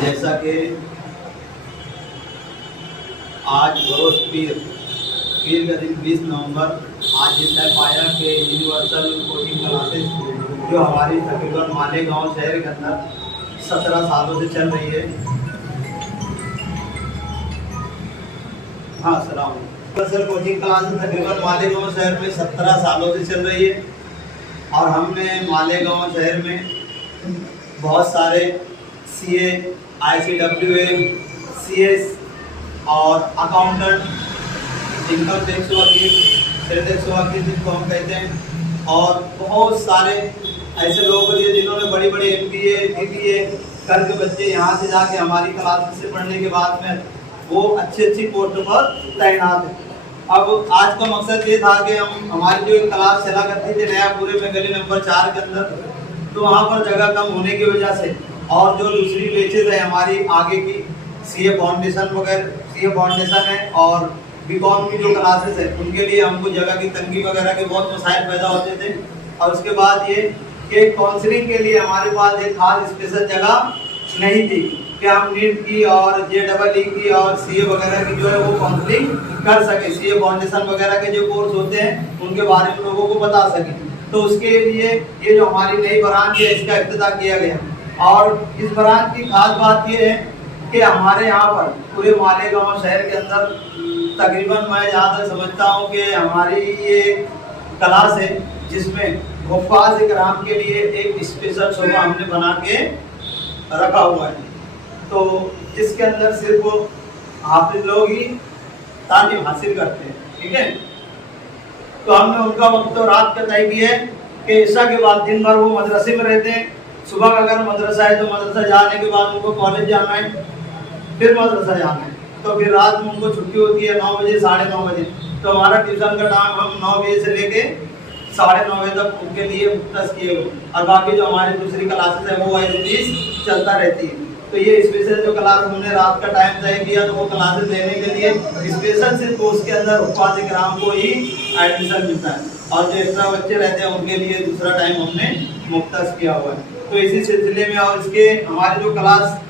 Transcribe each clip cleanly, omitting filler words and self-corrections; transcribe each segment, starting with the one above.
जैसा कि आज बरोज पीर का दिन 20 नवंबर, आज जितना पाया कि यूनिवर्सल कोचिंग क्लासेस जो हमारी तकरीबन मालेगांव शहर के अंदर 17 सालों से चल रही है। हाँ, सलाम। यूनिवर्सल कोचिंग क्लासेस तकरीबन मालेगांव शहर में 17 सालों से चल रही है और हमने मालेगांव शहर में बहुत सारे CA, ICWA, CS और अकाउंटेंट, इनकम टैक्स वकील, सेल टैक्स वकील जिनको हम कहते हैं, और बहुत सारे ऐसे लोग हैं जिन्होंने बड़ी बड़ी MBA, BBA करके बच्चे यहाँ से जाके हमारी क्लास से पढ़ने के बाद में वो अच्छी पोस्ट पर तैनात है। अब आज का मकसद ये था कि हम हमारी जो एक क्लास चला करती थी नयापुरे में गली नंबर 4 के अंदर, तो वहाँ पर जगह कम होने की वजह से और जो दूसरी बेचेज है हमारी आगे की CA फाउंडेशन वगैरह, CA फाउंडेशन है और BCom की जो क्लासेस है उनके लिए हमको जगह की तंगी वगैरह के बहुत मसाइल पैदा होते थे। और उसके बाद ये कि काउंसलिंग के लिए हमारे पास एक खास स्पेशल जगह नहीं थी कि हम नीट की और JEE की और CA वगैरह की जो है वो काउंसलिंग कर सके, CA फाउंडेशन वगैरह के जो कोर्स होते हैं उनके बारे में लोगों को बता सके। तो उसके लिए ये जो हमारी नई ब्रांच है इसका इफ्तिताह किया गया और इस ब्रांच की खास बात ये है कि हमारे यहाँ पर पूरे मालेगांव शहर के अंदर तकरीबन मैं जहाँ तक समझता हूँ कि हमारी ये क्लास है जिसमें हुफ़ाज़ इकराम के लिए एक स्पेशल शोबा हमने बना के रखा हुआ है, तो जिसके अंदर सिर्फ हाफिज लोग ही तालीम हासिल करते हैं। ठीक है, तो हमने उनका वक्त तो रात का तय किया है कि ईशा के बाद दिन भर वो मदरसे में रहते हैं। सुबह का अगर मदरसा है तो मदरसा जाने के बाद उनको कॉलेज जाना है, फिर मदरसा जाना है, तो फिर रात में उनको छुट्टी होती है 9 बजे 9:30 बजे। तो हमारा ट्यूशन का टाइम हम 9 बजे से लेके 9:30 बजे तक उनके लिए मुख्तस किए हुए और बाकी जो हमारी दूसरी क्लासेस है वो एज चलता रहती है। तो ये स्पेशल जो क्लास हमने रात का टाइम तय किया तो वो क्लासेस लेने के लिए स्पेशल सिर्फ कोर्स के अंदर हुफ़ाज़ इकराम को ही एडमिशन मिलता है और जो एक्स्ट्रा बच्चे रहते हैं उनके लिए दूसरा टाइम हमने मुख्तस किया हुआ है। तो इसी सिलसिले में और इसके हमारी जो क्लास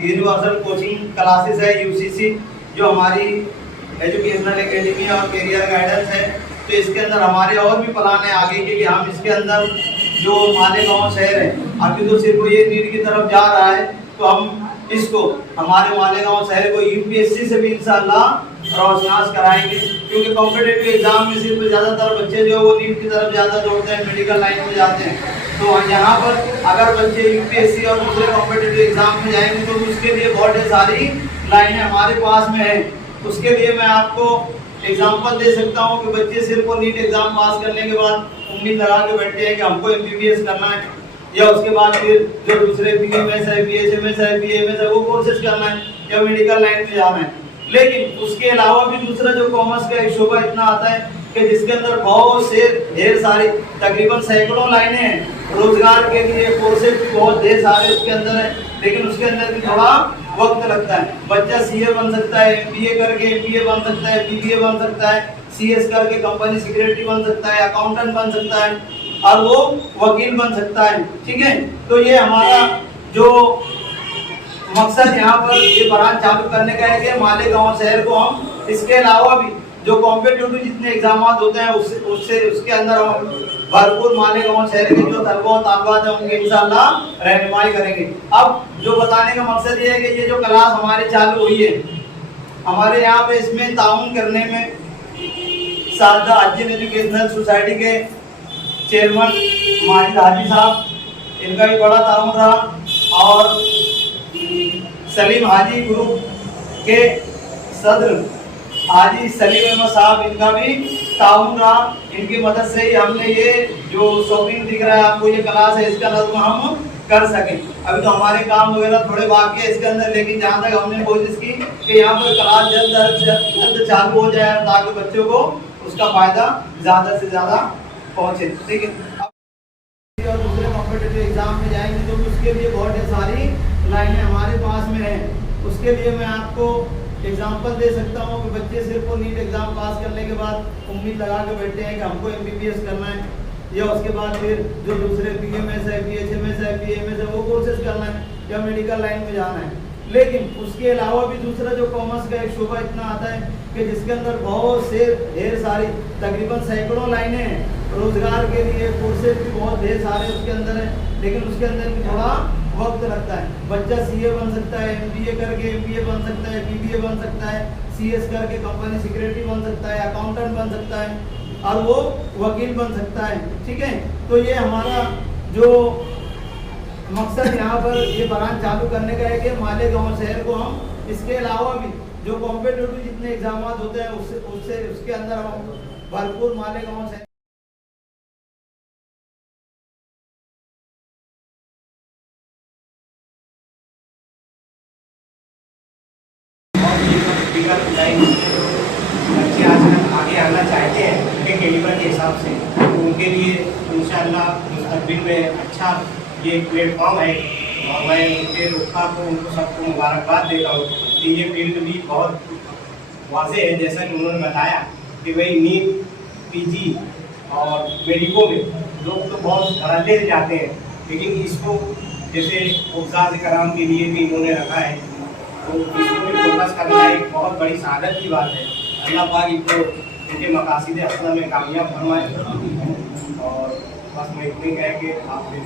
यूनिवर्सल कोचिंग क्लासेस है UCC जो हमारी एजुकेशनल एकेडमी और करियर गाइडेंस है, तो इसके अंदर हमारे और भी प्लान है आगे के कि हम इसके अंदर जो मालेगांव शहर है अभी तो सिर्फ ये नीट की तरफ जा रहा है, तो हम इसको हमारे मालेगांव शहर को UPSC से भी इंशाअल्लाह रोशनास कराएंगे, क्योंकि कॉम्पिटिटिव एग्जाम में सिर्फ ज़्यादातर बच्चे जो है वो नीट की तरफ ज़्यादा दौड़ते हैं, मेडिकल लाइन में जाते हैं। तो यहाँ पर अगर बच्चे UPSC और दूसरे कॉम्पिटिटिव एग्जाम में जाएंगे तो उसके लिए बहुत सारी लाइनें हमारे पास में है। उसके लिए मैं आपको एग्जाम्पल दे सकता हूँ कि बच्चे सिर्फ नीट एग्जाम पास करने के बाद उम्मीद लगा के बैठे हैं कि हमको MBBS करना है या उसके बाद फिर जो दूसरे BMS है, BHMS है, BAMS है वो कोर्सेज करना है या मेडिकल लाइन में जाना है। लेकिन उसके अलावा भी दूसरा जो कॉमर्स का एक शोबा इतना आता है कि जिसके अंदर बहुत से ढेर सारी तकरीबन सैकड़ों लाइनें हैं, रोजगार के लिए कोर्सेज भी बहुत ढेर सारे उसके अंदर है, लेकिन उसके अंदर भी थोड़ा वक्त लगता है। बच्चा CA बन सकता है, MBA करके MBA बन सकता है, BBA बन सकता है, CS करके कंपनी सेक्रेटरी बन सकता है, अकाउंटेंट बन सकता है और वो वकील बन सकता है। ठीक है, तो ये हमारा जो मकसद यहाँ पर ये ब्रांच चालू करने का है कि मालेगांव शहर को हम इसके अलावा भी जो कॉम्पिटिटिव जितने एग्जाम होते हैं उसके अंदर हम भरपूर मालेगांव शहर के जो तलबा और तालबात हैं उनकी इंशाअल्लाह रहनुमाई करेंगे। अब जो बताने का मकसद ये है कि ये जो क्लास हमारी चालू हुई है हमारे यहाँ पे इसमें ताउन करने में शारदा हाजी एजुकेशनल सोसाइटी के चेयरमैन माहिद हाजी साहब, इनका भी बड़ा ताउन रहा और सलीम हाजी ग्रुप के सदर हाजी सलीम अहमद साहब, इनका भी ताउन रहा। इनकी मदद से ही हमने ये जो शॉपिंग दिख रहा है आपको ये क्लास है इसका नज़्म हम कर सकें। अभी तो हमारे काम वगैरह थोड़े बाकी है इसके अंदर, लेकिन जहाँ तक हमने कोशिश की कि यहाँ पर क्लास जल्द चालू हो जाए ताकि बच्चों को उसका फ़ायदा ज़्यादा से ज़्यादा पहुँचे। ठीक है, और दूसरे कॉम्पिटिटिव एग्जाम में जाएंगे तो उसके लिए बहुत सारी लाइनें हमारे पास में है। उसके लिए मैं आपको एग्जाम्पल दे सकता हूँ कि बच्चे सिर्फ नीट एग्जाम पास करने के बाद उम्मीद लगा के बैठे हैं कि हमको MBBS करना है या उसके बाद फिर जो दूसरे BMS है, BHMS है, BAMS है वो कोर्सेज करना है। या मेडिकल लाइन में जाना है। लेकिन उसके अलावा भी दूसरा जो कॉमर्स का एक शोभा इतना आता है कि जिसके अंदर बहुत से ढेर सारी तकरीबन सैकड़ों लाइनें हैं, रोजगार के लिए कोर्सेज भी बहुत ढेर सारे उसके अंदर हैं, लेकिन उसके अंदर भी थोड़ा वक्त लगता है। बच्चा सीए बन सकता है, एमबीए करके एमबीए बन सकता है, बीबीए बन सकता है, सीएस करके कंपनी सेक्रेटरी बन सकता है, अकाउंटेंट बन सकता है और वो वकील बन सकता है। ठीक है, तो ये हमारा जो मकसद यहाँ पर ये ब्रांच चालू करने का है कि मालेगांव शहर को हम इसके अलावा भी जो कॉम्पिटिटिव जितने एग्जाम होते हैं उससे उसके अंदर हम भरपूर मालेगांव शहर बच्चे आजकल आगे आना चाहते हैं उनके कैलिबर के हिसाब से, तो उनके लिए इंशाअल्लाह मुस्तकबिल में अच्छा ये प्लेटफॉर्म है और मैं उनके रुखा को उनको सबको मुबारकबाद देता हूँ कि ये फील्ड भी बहुत वाज़ेह है। जैसा कि उन्होंने बताया कि भाई नीट पीजी और मेडिको में लोग तो बहुत धड़ल्ले से जाते हैं, लेकिन इसको जैसे उपसाद कराम के लिए भी इन्होंने रखा है, तो इसको भी फोकस करना एक बहुत बड़ी सादत की बात है। अल्लाह पाक इनको इनके मकासद हसना में कामयाब फरमाए। और बस मैं इतनी कह के आपसे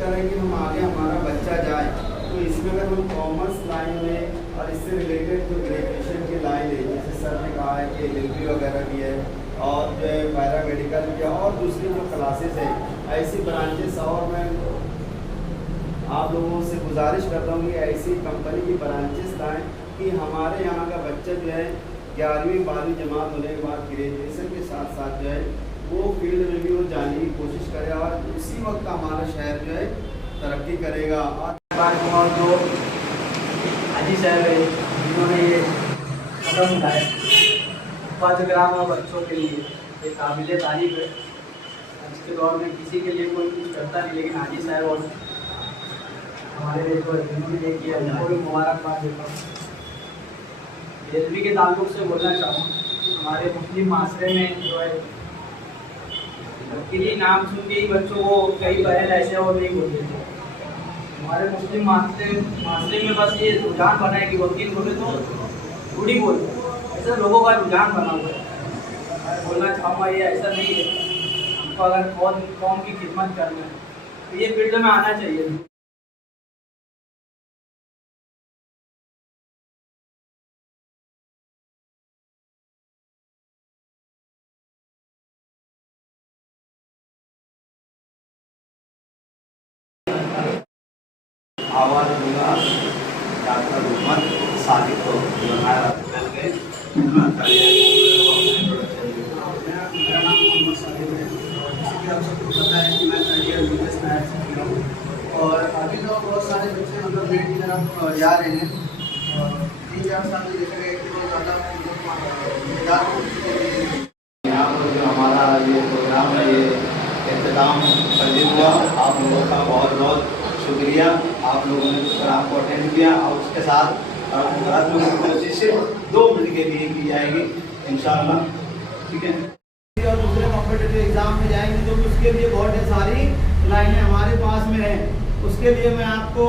करें कि हम आगे हमारा बच्चा जाए, तो इसमें अगर हम कॉमर्स लाइन में और इससे रिलेटेड जो ग्रेजुएशन की लाइन है, जैसे सर ने कहा है कि एलएलबी वगैरह भी है और जो है पैरा मेडिकल भी है और दूसरी जो क्लासेस है, ऐसी ब्रांचेस, और मैं आप लोगों से गुजारिश करता हूँ कि ऐसी कंपनी की ब्रांचेस लाएँ कि हमारे यहाँ का बच्चा जो है 11वीं 12वीं जमात होने के बाद ग्रेजुएशन के साथ साथ जो है वो फील्ड में भी वो जाने की कोशिश करे और उसी वक्त हमारा शहर जो है तरक्की करेगा। और जो हाजी साहब है जिन्होंने ये कदम उठाया पाठ्यक्रम और बच्चों के लिए, ये काबिल तारीफ है। आज के दौर में किसी के लिए कोई कुछ करता नहीं, लेकिन हाजी साहब और हमारे लिए जो जिन्होंने ये किया उनको भी मुबारकबाद देता हूँ। एलएलबी के ताल्लुक से बोलना चाहूँ, हमारे मुस्लिम माशरे में जो है वकीली नाम सुन के ही बच्चों को कई पहल ऐसे और नहीं बोलते थे। हमारे मुस्लिम माशरे में बस ये रुझान बना है कि वकील बोले तो बूढ़ी बोलते, ऐसा लोगों का रुझान बना हुआ है। मैं बोलना चाहूँगा ये ऐसा नहीं है, हमको अगर कौम की खिदमत करना है तो ये फील्ड में आना चाहिए। आवाज़ दूंगा डॉक्टर मोहम्मद सादिक को जो हमारा मिल गए। मेरा नाम मोहम्मद सादिक है। जैसे कि आप सबको पता है कि मैं थर्ड ईयर बिजनेस मैथ्स सीख रहा हूँ और अभी तो बहुत सारे बच्चे मतलब नेट की तरफ जा रहे हैं। 3-4 साल में देखा गया कि बहुत ज़्यादा यहाँ पर जो हमारा ये प्रोग्राम है ये इंतज़ाम पसंद हुआ, आप लोगों का बहुत बहुत शुक्रिया। आप लोगों ने प्रोग्राम को अटेंड किया और उसके साथ कोशिश से 2 मिनट के लिए की जाएगी इंशाअल्लाह। ठीक है, और दूसरे कॉम्पिटिटिव एग्जाम में जाएंगे तो उसके लिए बहुत सारी लाइनें हमारे पास में हैं। उसके लिए मैं आपको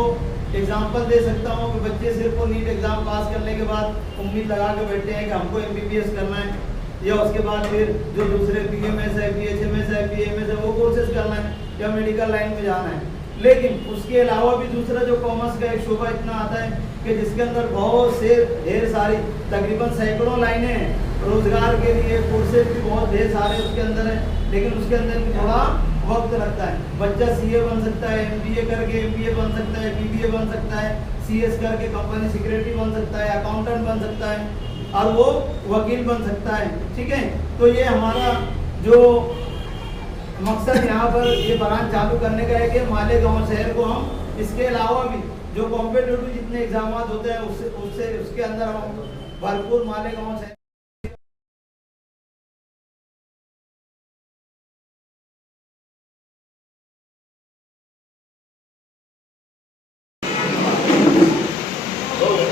एग्जांपल दे सकता हूँ कि बच्चे सिर्फ वो नीट एग्जाम पास करने के बाद उम्मीद लगा के बैठे हैं कि हमको एमबीबीएस करना है या उसके बाद फिर जो दूसरे बीएमएस है, बीएचएमएस है, बीएमएस है, वो कोर्सेज करना है या मेडिकल लाइन में जाना है। लेकिन उसके अलावा भी दूसरा जो कॉमर्स का एक शोभा इतना आता है कि जिसके अंदर बहुत से ढेर सारी तकरीबन सैकड़ों लाइनें हैं, रोजगार के लिए कोर्सेज भी बहुत ढेर सारे उसके अंदर हैं, लेकिन उसके अंदर भी थोड़ा वक्त लगता है। बच्चा सीए बन सकता है, एमबीए करके एमबीए बन सकता है, बीबीए बन सकता है, सीएस करके कंपनी सेक्रेटरी बन सकता है, अकाउंटेंट बन सकता है और वो वकील बन सकता है। ठीक है, तो ये हमारा जो मकसद यहाँ पर ये ब्रांच चालू करने का है कि मालेगांव शहर को हम इसके अलावा भी जो कॉम्पिटिटिव जितने एग्जाम होते हैं उससे उसके अंदर हम भरपूर मालेगांव शहर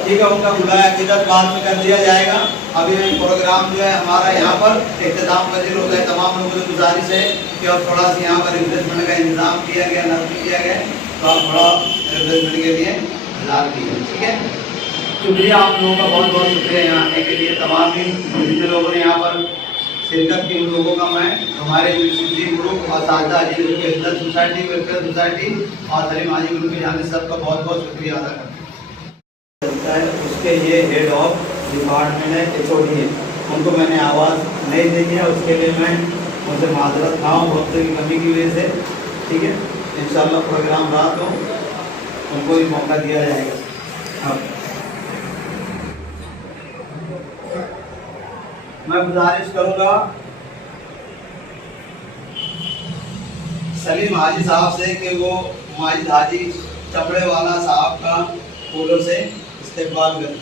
ठीक है, उनका बुलाया अकीदत बाद में कर दिया जाएगा। अभी प्रोग्राम जो है हमारा यहाँ पर इख्तिताम पजीर हो गया। तमाम लोगों से गुजारिश है कि और थोड़ा सा यहाँ पर रिफ्रेशमेंट का इंतजाम किया गया, नजम किया गया, तो आप थोड़ा रिफ्रेशमेंट के लिए इंतजार कीजिए। ठीक है, शुक्रिया आप लोगों का, बहुत बहुत शुक्रिया यहाँ आने के लिए। तमाम ही जितने लोगों ने यहाँ पर शिरकत की उन लोगों का मैं हमारे यूनिवर्सिटी ग्रुप और साझा हाजी ग्रुप के सोसाइटी, वेलफेयर सोसाइटी और सलीम हाजी ग्रुप की जाने सबका बहुत बहुत शुक्रिया अदा करता है। उसके ये हेड ऑफ डिपार्टमेंट है, HOD है, उनको मैंने आवाज़ नहीं दी है, उसके लिए मैं उनसे माजरत था वक्त की कमी की वजह से। ठीक है, इंशाल्लाह प्रोग्राम रहा तो उनको भी मौका दिया जाएगा। अब मैं गुजारिश करूंगा सलीम हाजी साहब से कि वो माजिद हाजी चपड़े वाला साहब का फूलों से इस्तेमाल करें।